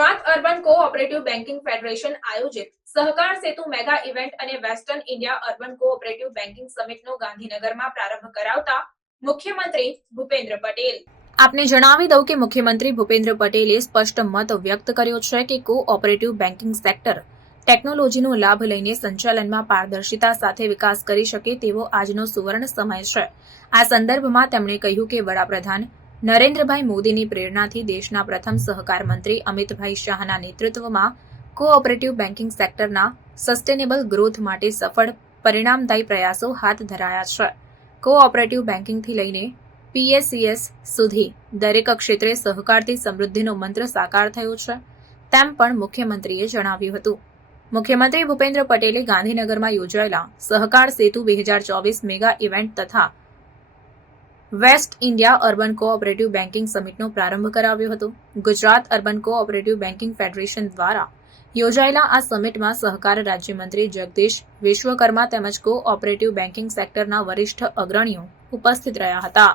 Gujarat urban cooperative banking federation આયોજિત Sahkar Setu mega event અને western India urban cooperative banking સમિટનો ગાંધીનગરમાં પ્રારંભ કરાવતા મુખ્યમંત્રી ભૂપેન્દ્ર પટેલ. આપને જણાવી દઉં કે મુખ્યમંત્રી ભૂપેન્દ્ર પટેલે સ્પષ્ટ મત વ્યક્ત કર્યો છે કે કોઓપરેટિવ બેન્કિંગ સેક્ટર ટેકનોલોજીનો લાભ લઈને સંચાલનમાં પારદર્શિતા સાથે વિકાસ કરી શકે તેવો આજનો સુવર્ણ સમય છે. આ સંદર્ભમાં તેમણે કહ્યું કે વડાપ્રધાન નરેન્દ્રભાઈ મોદીની પ્રેરણાથી દેશના પ્રથમ સહકાર મંત્રી અમિતભાઈ શાહના નેતૃત્વમાં કોઓપરેટિવ બેન્કિંગ સેક્ટરના સસ્ટેનેબલ ગ્રોથ માટે સફળ પરિણામદાયી પ્રયાસો હાથ ધરાયા છે. કોઓપરેટિવ બેન્કિંગથી લઈને પીએસીએસ સુધી દરેક ક્ષેત્રે સહકારથી સમૃદ્ધિનો મંત્ર સાકાર થયો છે, તેમ પણ મુખ્યમંત્રીએ જણાવ્યું હતું. મુખ્યમંત્રી ભૂપેન્દ્ર પટેલે ગાંધીનગરમાં યોજાયેલા સહકાર સેતુ 2024 મેગા ઇવેન્ટ તથા west India urban cooperative banking સમિટનો પ્રારંભ કરાવ્યો હતો. Gujarat urban cooperative banking federation દ્વારા યોજાયેલા આ સમિટમાં સહકાર રાજ્યમંત્રી જગદીશ વિશ્વકર્મા તેમજ કોઓપરેટિવ બેન્કિંગ સેક્ટરના વરિષ્ઠ અગ્રણીઓ ઉપસ્થિત રહ્યા હતા.